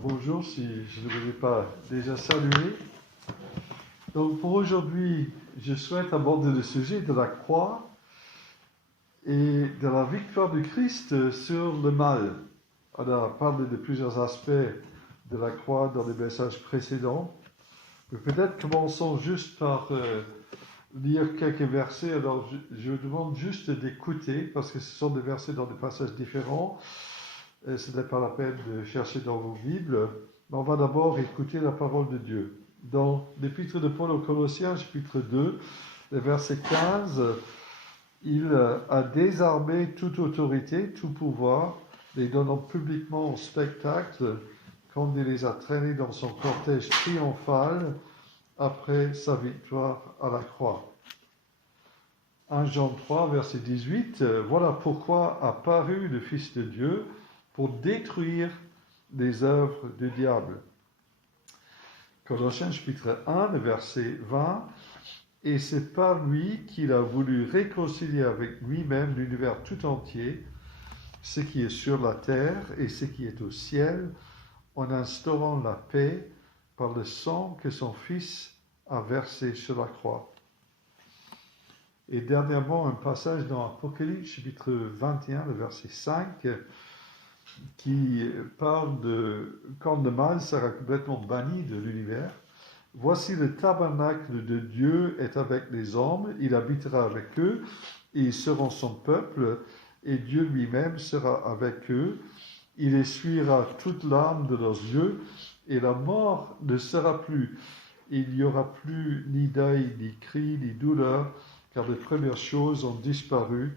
Bonjour, si je ne vous ai pas déjà salué. Donc pour aujourd'hui, je souhaite aborder le sujet de la croix et de la victoire du Christ sur le mal. On a parlé de plusieurs aspects de la croix dans les messages précédents. Mais peut-être commençons juste par lire quelques versets. Alors je vous demande juste d'écouter, parce que ce sont des versets dans des passages différents. Ce n'est pas la peine de chercher dans vos Bibles. On va d'abord écouter la parole de Dieu. Dans l'épître de Paul aux Colossiens, chapitre 2, le verset 15, il a désarmé toute autorité, tout pouvoir, les donnant publiquement au spectacle, quand il les a traînés dans son cortège triomphal après sa victoire à la croix. 1 Jean 3, verset 18, voilà pourquoi a paru le Fils de Dieu, pour détruire les œuvres du diable. Colossiens chapitre 1, le verset 20, et c'est par lui qu'il a voulu réconcilier avec lui-même l'univers tout entier, ce qui est sur la terre et ce qui est au ciel, en instaurant la paix par le sang que son Fils a versé sur la croix. Et dernièrement, un passage dans Apocalypse chapitre 21, le verset 5, qui parle de quand le mal sera complètement banni de l'univers. Voici le tabernacle de Dieu est avec les hommes, il habitera avec eux, et ils seront son peuple, et Dieu lui-même sera avec eux. Il essuiera toute larme de leurs yeux, et la mort ne sera plus. Il n'y aura plus ni deuil, ni cri, ni douleur, car les premières choses ont disparu.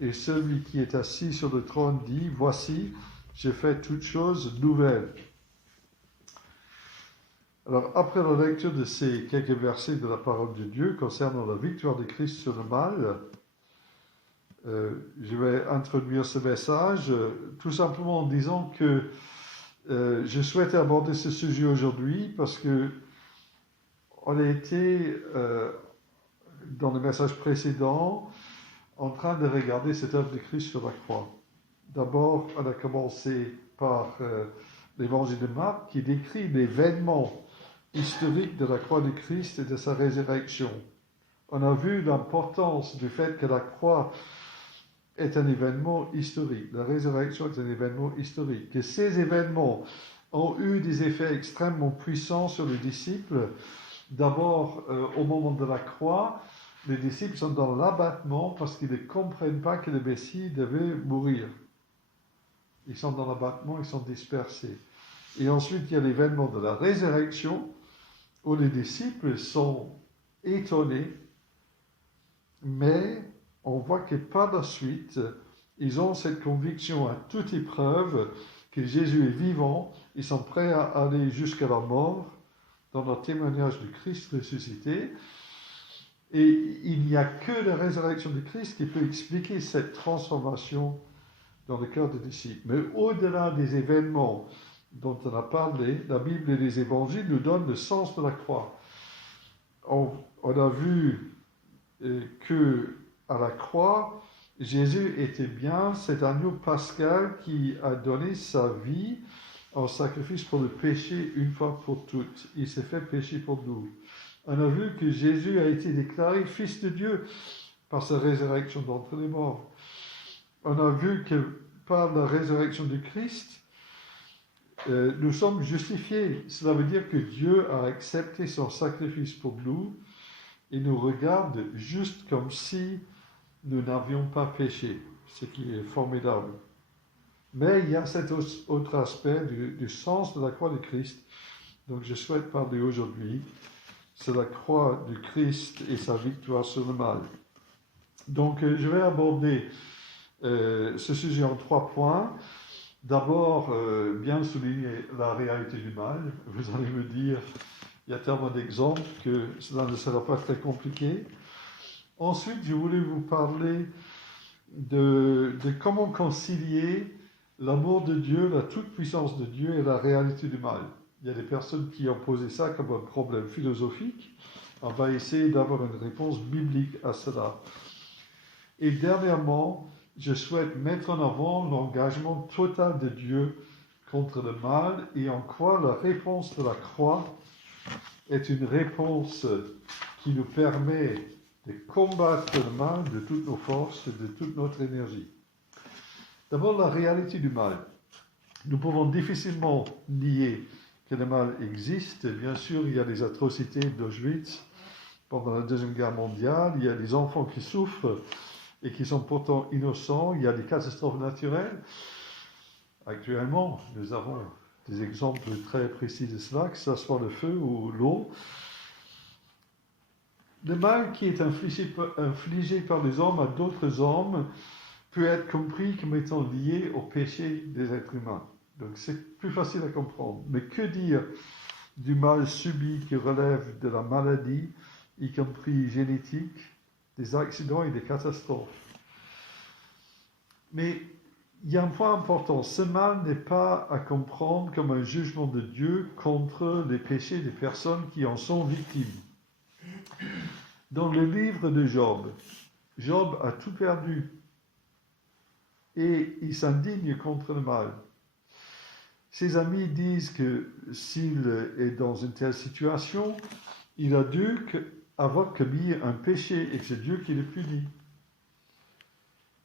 Et celui qui est assis sur le trône dit, voici, j'ai fait toutes choses nouvelles. Alors, après la lecture de ces quelques versets de la parole de Dieu concernant la victoire de Christ sur le mal, je vais introduire ce message tout simplement en disant que je souhaitais aborder ce sujet aujourd'hui parce que on a été, dans le message précédent, en train de regarder cette œuvre de Christ sur la croix. D'abord, on a commencé par l'évangile de Marc qui décrit l'événement historique de la croix de Christ et de sa résurrection. On a vu l'importance du fait que la croix est un événement historique, la résurrection est un événement historique, que ces événements ont eu des effets extrêmement puissants sur les disciples. D'abord, au moment de la croix, les disciples sont dans l'abattement parce qu'ils ne comprennent pas que le Messie devait mourir. Ils sont dans l'abattement, ils sont dispersés. Et ensuite, il y a l'événement de la résurrection, où les disciples sont étonnés, mais on voit que par la suite, ils ont cette conviction à toute épreuve que Jésus est vivant, ils sont prêts à aller jusqu'à la mort dans leur témoignage du Christ ressuscité. Et il n'y a que la résurrection du Christ qui peut expliquer cette transformation dans le cœur des disciples. Mais au-delà des événements dont on a parlé, la Bible et les évangiles nous donnent le sens de la croix. On a vu que à la croix, Jésus était bien cet agneau pascal qui a donné sa vie en sacrifice pour le péché une fois pour toutes. Il s'est fait pécher pour nous. On a vu que Jésus a été déclaré Fils de Dieu par sa résurrection d'entre les morts. On a vu que par la résurrection du Christ, nous sommes justifiés. Cela veut dire que Dieu a accepté son sacrifice pour nous et nous regarde juste comme si nous n'avions pas péché, ce qui est formidable. Mais il y a cet autre aspect du sens de la croix de Christ. Donc je souhaite parler aujourd'hui. C'est la croix du Christ et sa victoire sur le mal. Donc je vais aborder ce sujet en 3 points. D'abord, bien souligner la réalité du mal. Vous allez me dire, il y a tellement d'exemples que cela ne sera pas très compliqué. Ensuite, je voulais vous parler de comment concilier l'amour de Dieu, la toute-puissance de Dieu et la réalité du mal. Il y a des personnes qui ont posé ça comme un problème philosophique. On va essayer d'avoir une réponse biblique à cela. Et dernièrement, je souhaite mettre en avant l'engagement total de Dieu contre le mal et en quoi la réponse de la croix est une réponse qui nous permet de combattre le mal de toutes nos forces et de toute notre énergie. D'abord, la réalité du mal. Nous pouvons difficilement nier que le mal existe. Bien sûr, il y a les atrocités d'Auschwitz pendant la Deuxième Guerre mondiale, il y a des enfants qui souffrent et qui sont pourtant innocents, il y a des catastrophes naturelles. Actuellement, nous avons des exemples très précis de cela, que ce soit le feu ou l'eau. Le mal qui est infligé par les hommes à d'autres hommes peut être compris comme étant lié au péché des êtres humains. Donc c'est plus facile à comprendre. Mais que dire du mal subi qui relève de la maladie, y compris génétique, des accidents et des catastrophes? Mais il y a un point important, ce mal n'est pas à comprendre comme un jugement de Dieu contre les péchés des personnes qui en sont victimes. Dans le livre de Job, Job a tout perdu et il s'indigne contre le mal. Ses amis disent que s'il est dans une telle situation, il a dû avoir commis un péché et que c'est Dieu qui le punit.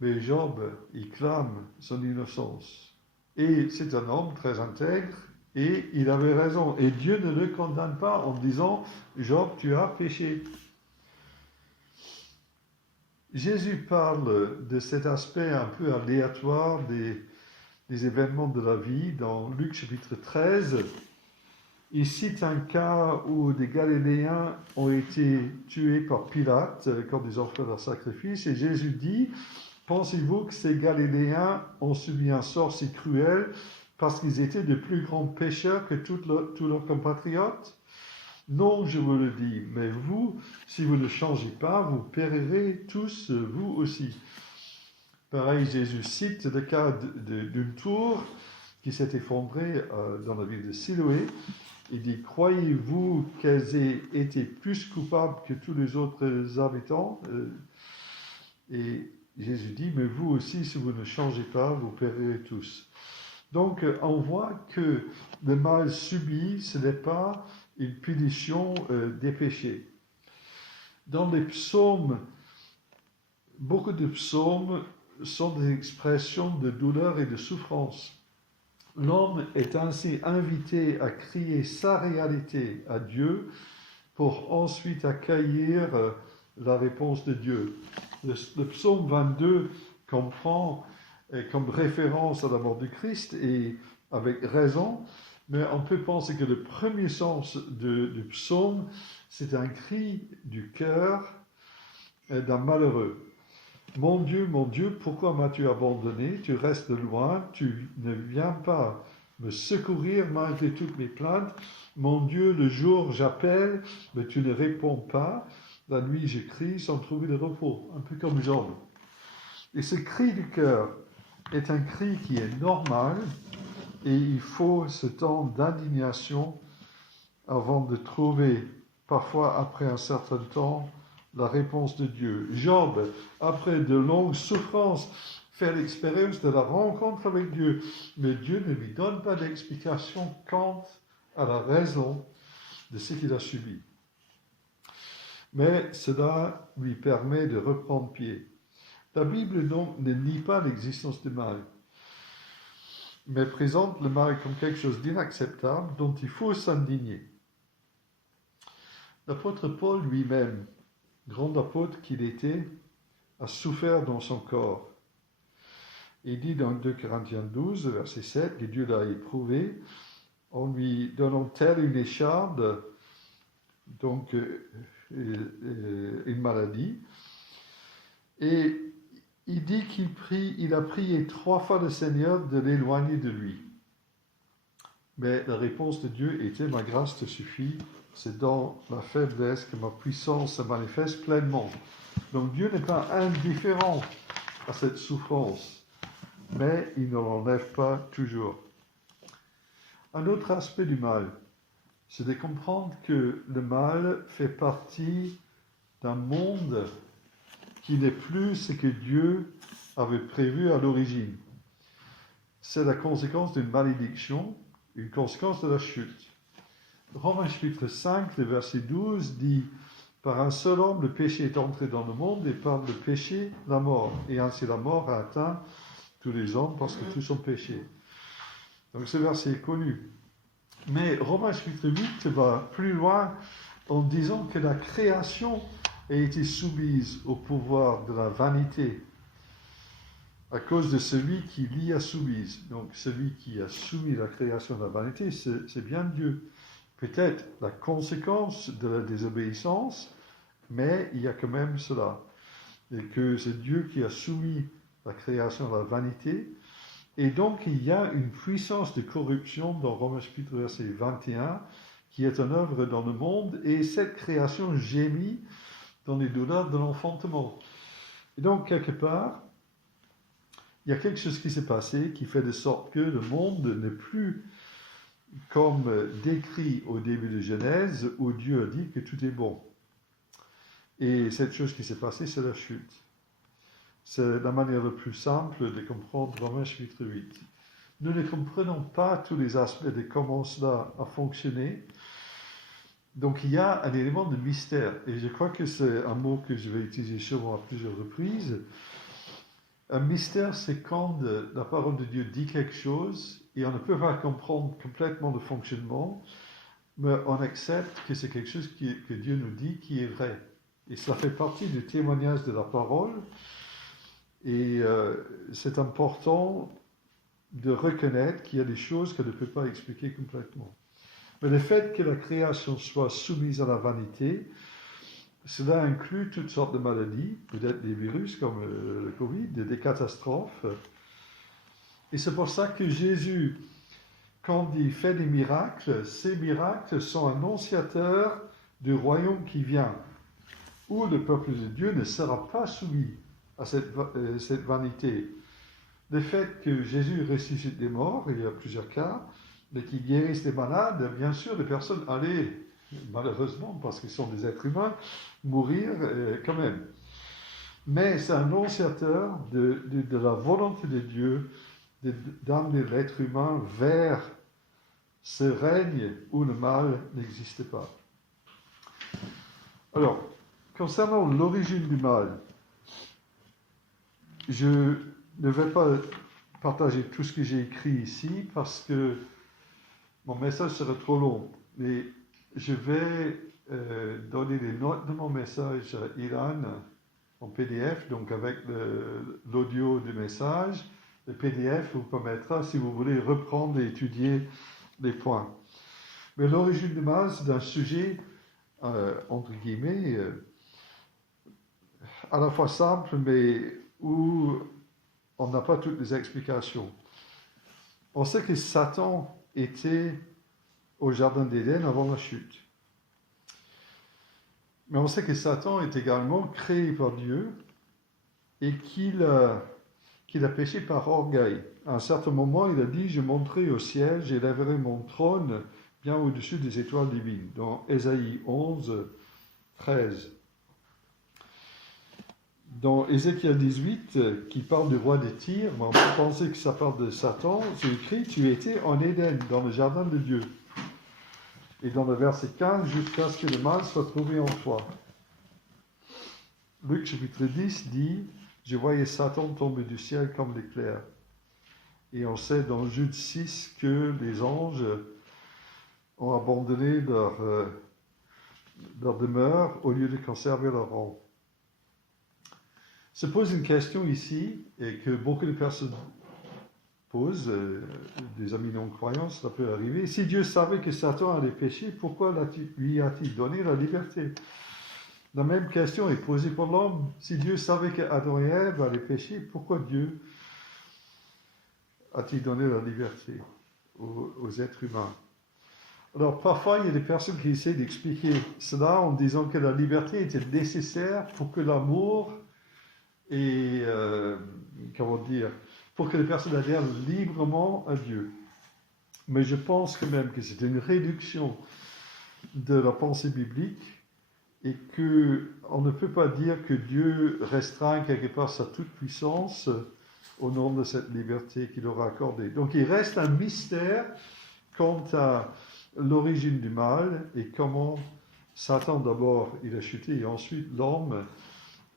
Mais Job, il clame son innocence. Et c'est un homme très intègre et il avait raison. Et Dieu ne le condamne pas en disant « Job, tu as péché ». Jésus parle de cet aspect un peu aléatoire des événements de la vie dans Luc chapitre 13. Il cite un cas où des Galiléens ont été tués par Pilate quand ils ont fait leur sacrifice. Et Jésus dit « Pensez-vous que ces Galiléens ont subi un sort si cruel parce qu'ils étaient de plus grands pécheurs que tous leurs compatriotes ? Non, je vous le dis, mais vous, si vous ne changez pas, vous périrez tous, vous aussi. » Pareil, Jésus cite le cas d'une tour qui s'est effondrée dans la ville de Siloé. Il dit, croyez-vous qu'elles aient été plus coupables que tous les autres habitants? Et Jésus dit, mais vous aussi, si vous ne changez pas, vous périrez tous. Donc, on voit que le mal subi, ce n'est pas une punition des péchés. Dans les psaumes, beaucoup de psaumes sont des expressions de douleur et de souffrance. L'homme est ainsi invité à crier sa réalité à Dieu pour ensuite accueillir la réponse de Dieu. Le psaume 22 comprend comme référence à la mort du Christ et avec raison, mais on peut penser que le premier sens du psaume, c'est un cri du cœur d'un malheureux. Mon Dieu, pourquoi m'as-tu abandonné? Tu restes loin, tu ne viens pas me secourir malgré toutes mes plaintes. Mon Dieu, le jour j'appelle, mais tu ne réponds pas. La nuit je crie sans trouver de repos, un peu comme Job. Et ce cri du cœur est un cri qui est normal et il faut ce temps d'indignation avant de trouver, parfois après un certain temps, la réponse de Dieu. Job, après de longues souffrances, fait l'expérience de la rencontre avec Dieu, mais Dieu ne lui donne pas d'explication quant à la raison de ce qu'il a subi. Mais cela lui permet de reprendre pied. La Bible donc ne nie pas l'existence du mal, mais présente le mal comme quelque chose d'inacceptable dont il faut s'indigner. L'apôtre Paul lui-même, grand apôtre qu'il était, a souffert dans son corps. Il dit dans 2 Corinthiens 12, verset 7, que Dieu l'a éprouvé en lui donnant telle une écharde, donc une maladie. Et il dit qu'il a prié 3 fois le Seigneur de l'éloigner de lui. Mais la réponse de Dieu était « Ma grâce te suffit, c'est dans la faiblesse que ma puissance se manifeste pleinement. » Donc Dieu n'est pas indifférent à cette souffrance, mais il ne l'enlève pas toujours. Un autre aspect du mal, c'est de comprendre que le mal fait partie d'un monde qui n'est plus ce que Dieu avait prévu à l'origine. c'est la conséquence d'une malédiction, une conséquence de la chute. Romains chapitre 5, le verset 12 dit « Par un seul homme, le péché est entré dans le monde, et par le péché, la mort. Et ainsi la mort a atteint tous les hommes parce que tous ont péché. » Donc ce verset est connu. Mais Romains chapitre 8 va plus loin en disant que la création a été soumise au pouvoir de la vanité à cause de celui qui l'y a soumise. Donc celui qui a soumis la création à la vanité, c'est bien Dieu. Peut-être la conséquence de la désobéissance, mais il y a quand même cela. Et que c'est Dieu qui a soumis la création à la vanité. Et donc il y a une puissance de corruption dans Romains chapitre verset 21 qui est en œuvre dans le monde, et cette création gémit dans les douleurs de l'enfantement. Et donc quelque part, il y a quelque chose qui s'est passé qui fait de sorte que le monde n'est plus comme décrit au début de Genèse, où Dieu a dit que tout est bon. Et cette chose qui s'est passée, c'est la chute. C'est la manière la plus simple de comprendre Romains chapitre 8. Nous ne comprenons pas tous les aspects de comment cela a fonctionné. Donc il y a un élément de mystère. Et je crois que c'est un mot que je vais utiliser sûrement à plusieurs reprises. Un mystère, c'est quand la parole de Dieu dit quelque chose et on ne peut pas comprendre complètement le fonctionnement, mais on accepte que c'est quelque chose que Dieu nous dit qui est vrai. Et cela fait partie du témoignage de la parole. Et c'est important de reconnaître qu'il y a des choses qu'on ne peut pas expliquer complètement. Mais le fait que la création soit soumise à la vanité, cela inclut toutes sortes de maladies, peut-être des virus comme le Covid, des catastrophes. Et c'est pour ça que Jésus, quand il fait des miracles, ces miracles sont annonciateurs du royaume qui vient, où le peuple de Dieu ne sera pas soumis à cette vanité. Le fait que Jésus ressuscite des morts, il y a plusieurs cas, et qu'il guérisse les malades, bien sûr, les personnes allaient, malheureusement, parce qu'ils sont des êtres humains, mourir quand même. Mais c'est un annonciateur de la volonté de Dieu d'amener l'être humain vers ce règne où le mal n'existe pas. Alors, concernant l'origine du mal, je ne vais pas partager tout ce que j'ai écrit ici parce que mon message serait trop long. Mais je vais donner les notes de mon message à Ilan en PDF, donc avec l'audio du message. Le PDF vous permettra, si vous voulez, reprendre et étudier les points. Mais l'origine du mal, c'est un sujet, entre guillemets, à la fois simple, mais où on n'a pas toutes les explications. On sait que Satan était au Jardin d'Éden avant la chute. Mais on sait que Satan est également créé par Dieu et qu'il a péché par orgueil. À un certain moment, il a dit « Je monterai au ciel, j'élèverai mon trône bien au-dessus des étoiles divines » dans Ésaïe 11, 13. Dans Ézéchiel 18, qui parle du roi de Tyr, on peut penser que ça parle de Satan, c'est écrit « Tu étais en Éden, dans le jardin de Dieu ». Et dans le verset 15, « Jusqu'à ce que le mal soit trouvé en toi ». Luc chapitre 10 dit « Je voyais Satan tomber du ciel comme l'éclair ». Et on sait dans Jude 6 que les anges ont abandonné leur demeure au lieu de conserver leur rang. Se pose une question ici, et que beaucoup de personnes posent, des amis non-croyants, ça peut arriver. Si Dieu savait que Satan allait pécher, pourquoi lui a-t-il donné la liberté? La même question est posée pour l'homme. Si Dieu savait qu'Adam et Ève allaient pécher, pourquoi Dieu a-t-il donné la liberté aux êtres humains? Alors parfois, il y a des personnes qui essaient d'expliquer cela en disant que la liberté était nécessaire pour que l'amour et, pour que les personnes adhèrent librement à Dieu. Mais je pense quand même que c'est une réduction de la pensée biblique et qu'on ne peut pas dire que Dieu restreint quelque part sa toute-puissance au nom de cette liberté qu'il aura accordée. Donc il reste un mystère quant à l'origine du mal et comment Satan d'abord il a chuté et ensuite l'homme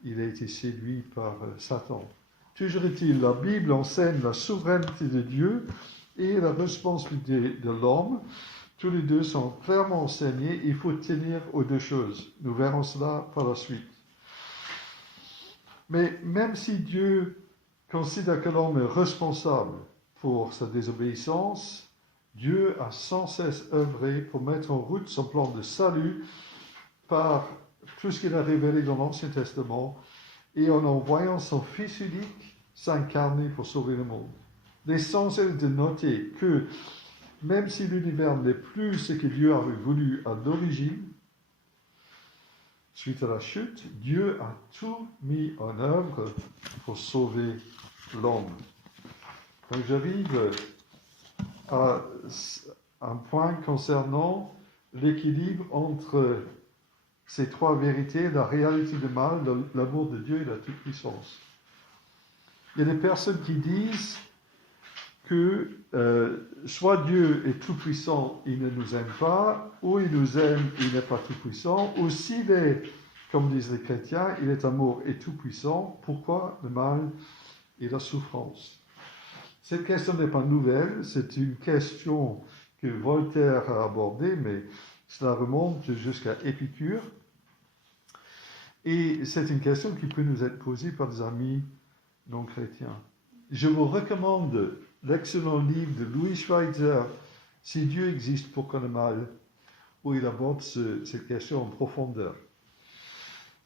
il a été séduit par Satan. Toujours est-il, la Bible enseigne la souveraineté de Dieu et la responsabilité de l'homme. Tous les deux sont clairement enseignés. Il faut tenir aux deux choses. Nous verrons cela par la suite. Mais même si Dieu considère que l'homme est responsable pour sa désobéissance, Dieu a sans cesse œuvré pour mettre en route son plan de salut par tout ce qu'il a révélé dans l'Ancien Testament et en envoyant son Fils unique s'incarner pour sauver le monde. L'essentiel est de noter que même si l'univers n'est plus ce que Dieu avait voulu à l'origine, suite à la chute, Dieu a tout mis en œuvre pour sauver l'homme. Donc j'arrive à un point concernant l'équilibre entre ces trois vérités, la réalité du mal, l'amour de Dieu et la toute-puissance. Il y a des personnes qui disent que soit Dieu est tout-puissant, il ne nous aime pas, ou il nous aime, il n'est pas tout-puissant, ou s'il est, comme disent les chrétiens, il est amour et tout-puissant, pourquoi le mal et la souffrance? Cette question n'est pas nouvelle, c'est une question que Voltaire a abordée, mais cela remonte jusqu'à Épicure. Et c'est une question qui peut nous être posée par des amis non chrétiens. Je vous recommande l'excellent livre de Louis Schweitzer, « Si Dieu existe, pourquoi le mal ?», où il aborde cette question en profondeur.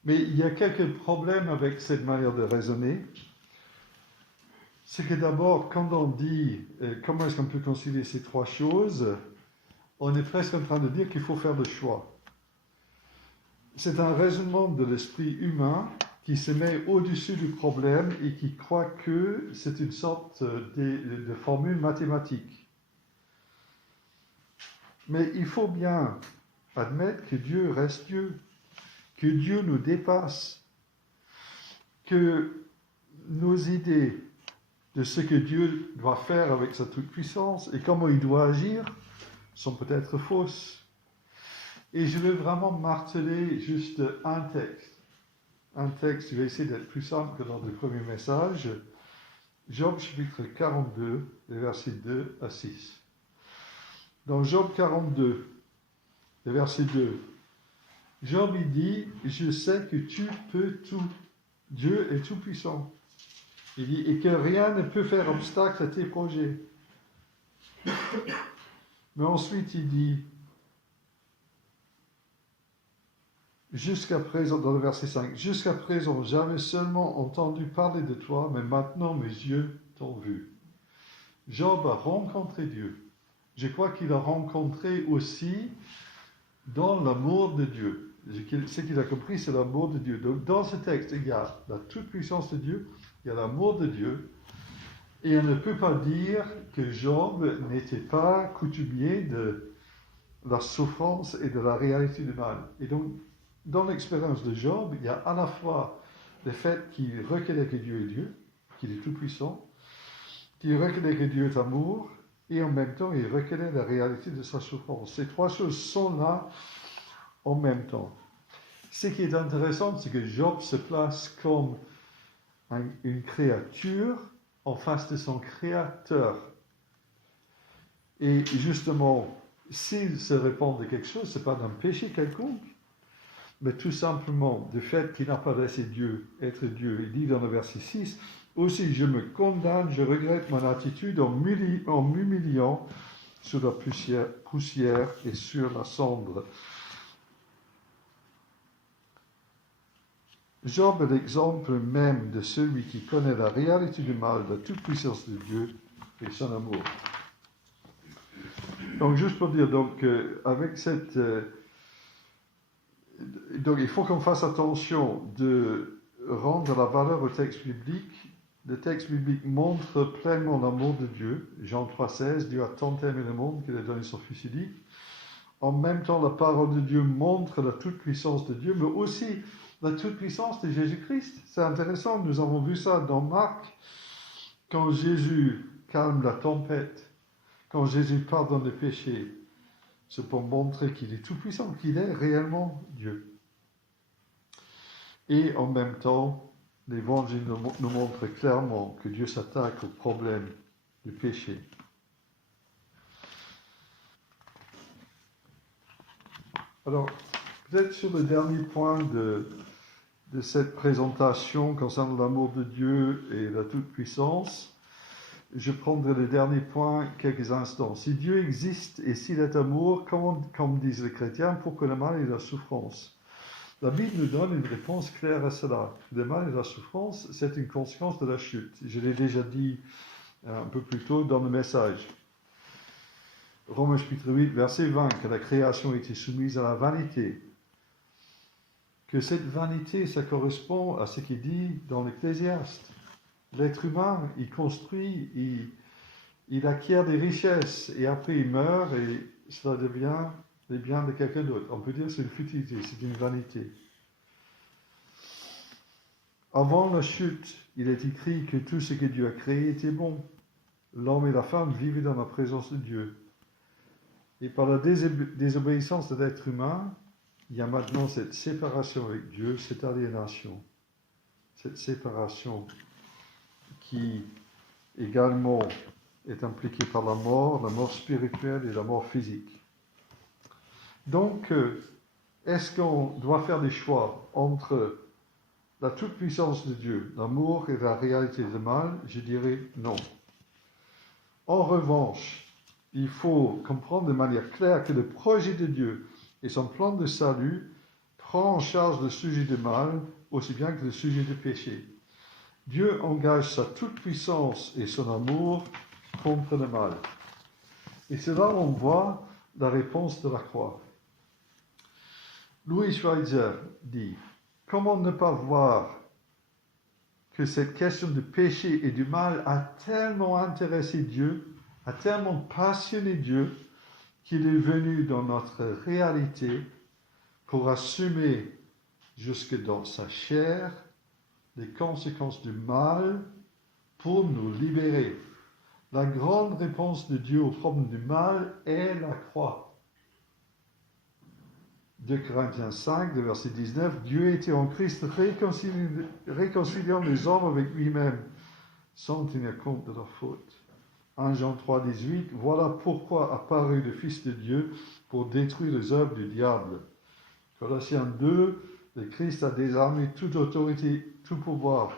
Mais il y a quelques problèmes avec cette manière de raisonner. C'est que d'abord, quand on dit comment est-ce qu'on peut concilier ces trois choses, on est presque en train de dire qu'il faut faire le choix. C'est un raisonnement de l'esprit humain qui se met au-dessus du problème et qui croit que c'est une sorte de formule mathématique. Mais il faut bien admettre que Dieu reste Dieu, que Dieu nous dépasse, que nos idées de ce que Dieu doit faire avec sa toute-puissance et comment il doit agir sont peut-être fausses. Et je vais vraiment marteler juste un texte. Un texte, je vais essayer d'être plus simple que dans le premier message. Job chapitre 42, les versets 2 à 6. Dans Job 42, le verset 2, Job il dit, « Je sais que tu peux tout. Dieu est tout-puissant. » Il dit, « Et que rien ne peut faire obstacle à tes projets. » Mais ensuite il dit, jusqu'à présent, dans le verset 5, « Jusqu'à présent, j'avais seulement entendu parler de toi, mais maintenant mes yeux t'ont vu. » Job a rencontré Dieu. Je crois qu'il a rencontré aussi dans l'amour de Dieu. Ce qu'il a compris, c'est l'amour de Dieu. Donc, dans ce texte, il y a la toute-puissance de Dieu, il y a l'amour de Dieu, et on ne peut pas dire que Job n'était pas coutumier de la souffrance et de la réalité du mal. Et donc, dans l'expérience de Job, il y a à la fois le fait qu'il reconnaît que Dieu est Dieu, qu'il est tout-puissant, qu'il reconnaît que Dieu est amour, et en même temps, il reconnaît la réalité de sa souffrance. Ces trois choses sont là en même temps. Ce qui est intéressant, c'est que Job se place comme une créature en face de son créateur. Et justement, s'il se répand de quelque chose, ce n'est pas d'un péché quelconque, mais tout simplement du fait qu'il n'a pas laissé Dieu être Dieu. Il dit dans le verset 6, « Aussi je me condamne, je regrette mon attitude en m'humiliant sur la poussière et sur la cendre. » Job est l'exemple même de celui qui connaît la réalité du mal, la toute-puissance de Dieu et son amour. Donc, juste pour dire, avec cette... donc, il faut qu'on fasse attention de rendre la valeur au texte biblique. Le texte biblique montre pleinement l'amour de Dieu. Jean 3,16, Dieu a tant aimé le monde qu'il a donné son Fils unique. En même temps, la parole de Dieu montre la toute-puissance de Dieu, mais aussi la toute-puissance de Jésus-Christ. C'est intéressant, nous avons vu ça dans Marc. Quand Jésus calme la tempête, quand Jésus pardonne les péchés, c'est pour montrer qu'il est tout-puissant, qu'il est réellement Dieu. Et en même temps, l'Évangile nous montre clairement que Dieu s'attaque au problème du péché. Alors, peut-être sur le dernier point de cette présentation concernant l'amour de Dieu et la toute-puissance, je prendrai le dernier point quelques instants. Si Dieu existe et s'il est amour, comme disent les chrétiens, pourquoi le mal et la souffrance? La Bible nous donne une réponse claire à cela. Le mal et la souffrance, c'est une conséquence de la chute. Je l'ai déjà dit un peu plus tôt dans le message. Romains chapitre 8, verset 20, que la création était soumise à la vanité. Que cette vanité, ça correspond à ce qu'il dit dans l'Ecclésiaste. L'être humain, il construit, il acquiert des richesses, et après il meurt, et cela devient les biens de quelqu'un d'autre. On peut dire que c'est une futilité, c'est une vanité. Avant la chute, il est écrit que tout ce que Dieu a créé était bon. L'homme et la femme vivaient dans la présence de Dieu. Et par la désobéissance de l'être humain, il y a maintenant cette séparation avec Dieu, cette aliénation, cette séparation qui également est impliquée par la mort spirituelle et la mort physique. Donc, est-ce qu'on doit faire des choix entre la toute-puissance de Dieu, l'amour et la réalité du mal? Je dirais non. En revanche, il faut comprendre de manière claire que le projet de Dieu et son plan de salut prend en charge le sujet du mal aussi bien que le sujet du péché. Dieu engage sa toute-puissance et son amour contre le mal. Et c'est là où on voit la réponse de la croix. Louis Schweitzer dit « Comment ne pas voir que cette question du péché et du mal a tellement intéressé Dieu, a tellement passionné Dieu, qu'il est venu dans notre réalité pour assumer jusque dans sa chair les conséquences du mal pour nous libérer. La grande réponse de Dieu au problème du mal est la croix. 2 Corinthiens 5, le verset 19, Dieu était en Christ réconciliant les hommes avec lui-même, sans tenir compte de leur faute. 1 Jean 3, 18, voilà pourquoi apparut le Fils de Dieu pour détruire les œuvres du diable. Colossiens 2, le Christ a désarmé toute autorité, tout pouvoir.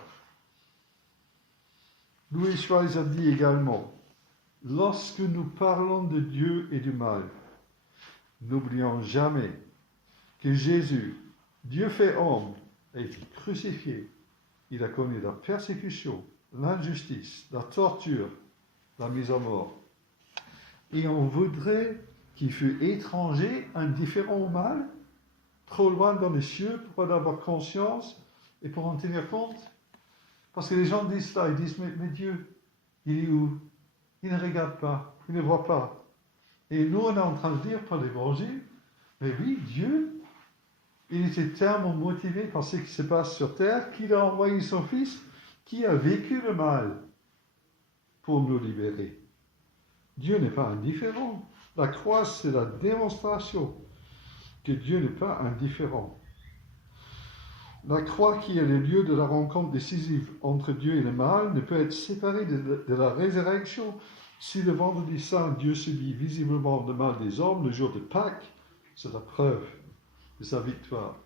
Louis Schweitzer dit également, lorsque nous parlons de Dieu et du mal, n'oublions jamais que Jésus, Dieu fait homme, a été crucifié. Il a connu la persécution, l'injustice, la torture, la mise à mort. Et on voudrait qu'il fût étranger, indifférent au mal, trop loin dans les cieux pour en avoir conscience et pour en tenir compte. Parce que les gens disent ça, ils disent, mais Dieu, il est où? Il ne regarde pas, il ne voit pas. Et nous, on est en train de dire par l'Évangile, mais oui, Dieu, il était tellement motivé par ce qui se passe sur terre qu'il a envoyé son Fils qui a vécu le mal pour nous libérer. Dieu n'est pas indifférent. La croix, c'est la démonstration que Dieu n'est pas indifférent. La croix, qui est le lieu de la rencontre décisive entre Dieu et le mal, ne peut être séparée de la résurrection. Si le vendredi saint, Dieu subit visiblement le mal des hommes, le jour de Pâques, c'est la preuve de sa victoire.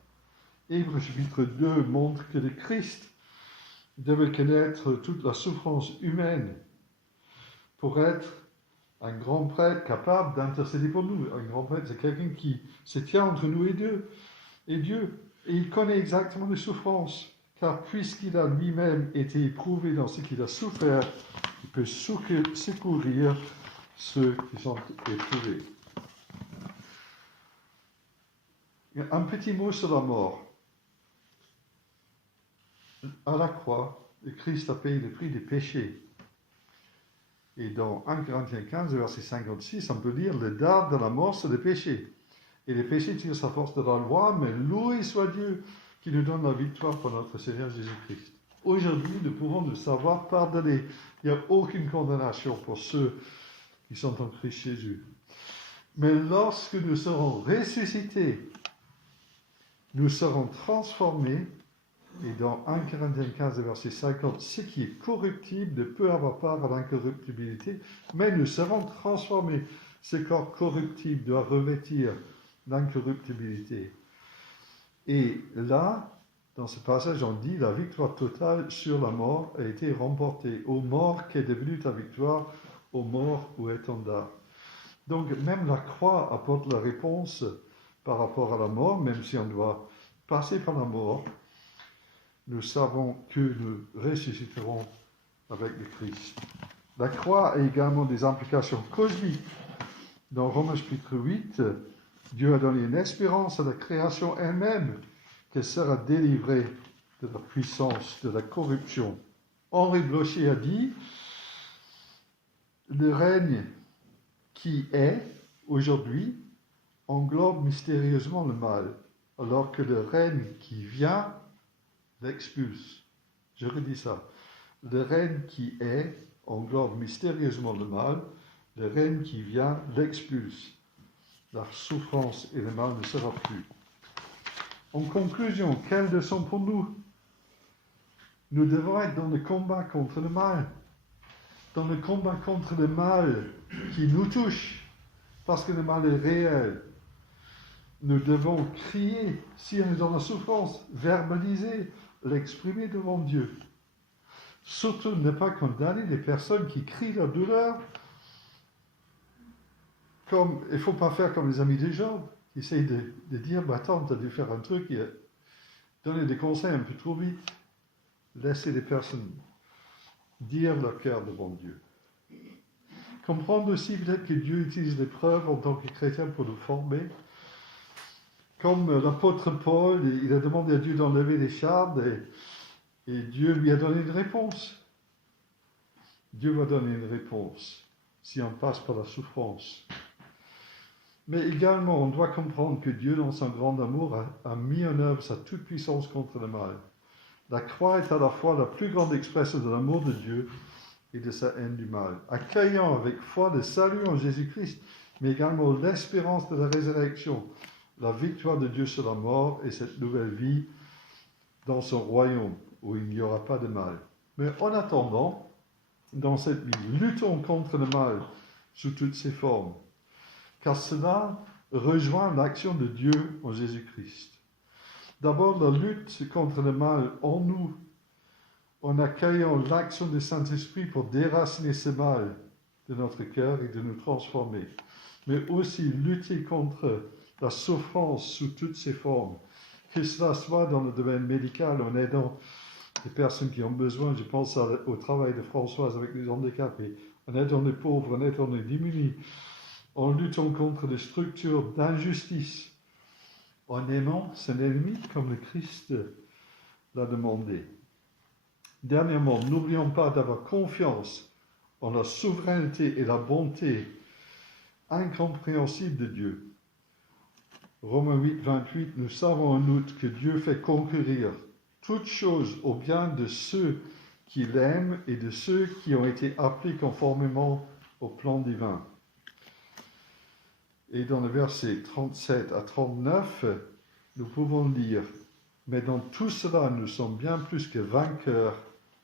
Hébreux chapitre 2 montre que le Christ devait connaître toute la souffrance humaine pour être un grand prêtre capable d'intercéder pour nous. Un grand prêtre, c'est quelqu'un qui se tient entre nous et Dieu. Et il connaît exactement les souffrances, car puisqu'il a lui-même été éprouvé dans ce qu'il a souffert, il peut secourir ceux qui sont éprouvés. Un petit mot sur la mort. À la croix, le Christ a payé le prix des péchés. Et dans 1 Corinthiens 15, verset 56, on peut lire, le dard de la mort, c'est le péché. Et le péché tire sa force de la loi, mais loué soit Dieu qui nous donne la victoire pour notre Seigneur Jésus-Christ. Aujourd'hui, nous pouvons nous savoir pardonnés. Il n'y a aucune condamnation pour ceux qui sont en Christ Jésus. Mais lorsque nous serons ressuscités, nous serons transformés. Et dans 1 Corinthiens 15, verset 50, ce qui est corruptible ne peut avoir part à l'incorruptibilité, mais nous serons transformés. Ce corps corruptible doit revêtir l'incorruptibilité. Et là, dans ce passage, on dit la victoire totale sur la mort a été remportée. Ô mort, qu'est devenue ta victoire? Ô mort, où est ton dard? Donc, même la croix apporte la réponse par rapport à la mort, même si on doit passer par la mort. Nous savons que nous ressusciterons avec le Christ. La croix a également des implications cosmiques. Dans Romains chapitre 8, Dieu a donné une espérance à la création elle-même, qu'elle sera délivrée de la puissance, de la corruption. Henri Blocher a dit, le règne qui est aujourd'hui englobe mystérieusement le mal, alors que le règne qui vient l'expulse. Je redis ça. Le règne qui est englobe mystérieusement le mal, le règne qui vient l'expulse. La souffrance et le mal ne sera plus. En conclusion, quelle leçon pour nous? Nous devons être dans le combat contre le mal. Dans le combat contre le mal qui nous touche, parce que le mal est réel. Nous devons crier, si on est dans la souffrance, verbaliser, l'exprimer devant Dieu. Surtout ne pas condamner les personnes qui crient leur douleur. Il ne faut pas faire comme les amis de Job, qui essayent de dire, attends, tu as dû faire un truc, et donner des conseils un peu trop vite. Laissez les personnes dire leur cœur devant Dieu. Comprendre aussi peut-être que Dieu utilise l'épreuve en tant que chrétien pour nous former. Comme l'apôtre Paul, il a demandé à Dieu d'enlever les chardes et Dieu lui a donné une réponse. Dieu va donner une réponse si on passe par la souffrance. Mais également, on doit comprendre que Dieu, dans son grand amour, a mis en œuvre sa toute-puissance contre le mal. La croix est à la fois la plus grande expression de l'amour de Dieu et de sa haine du mal. Accueillant avec foi le salut en Jésus-Christ, mais également l'espérance de la résurrection, la victoire de Dieu sur la mort et cette nouvelle vie dans son royaume où il n'y aura pas de mal. Mais en attendant, dans cette vie, luttons contre le mal sous toutes ses formes, car cela rejoint l'action de Dieu en Jésus-Christ. D'abord, la lutte contre le mal en nous, en accueillant l'action du Saint-Esprit pour déraciner ce mal de notre cœur et de nous transformer, mais aussi lutter contre la souffrance sous toutes ses formes, que cela soit dans le domaine médical, en aidant les personnes qui ont besoin, je pense au travail de Françoise avec les handicapés, en aidant les pauvres, en aidant les démunis, en luttant contre les structures d'injustice, en aimant son ennemi comme le Christ l'a demandé. Dernièrement, n'oublions pas d'avoir confiance en la souveraineté et la bonté incompréhensible de Dieu. Romains 8, 28, nous savons en outre que Dieu fait concourir toutes choses au bien de ceux qui l'aiment et de ceux qui ont été appelés conformément au plan divin. Et dans le verset 37 à 39, nous pouvons lire, « Mais dans tout cela, nous sommes bien plus que vainqueurs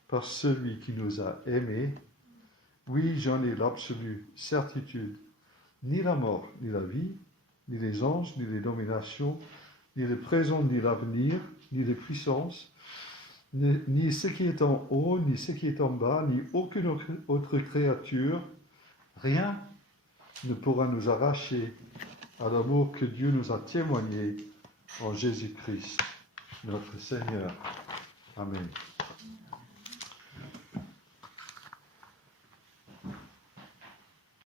par celui qui nous a aimés. Oui, j'en ai l'absolue certitude. Ni la mort, ni la vie, ni les anges, ni les dominations, ni le présent, ni l'avenir, ni les puissances, ni ce qui est en haut, ni ce qui est en bas, ni aucune autre créature, rien ne pourra nous arracher à l'amour que Dieu nous a témoigné en Jésus-Christ, notre Seigneur. Amen.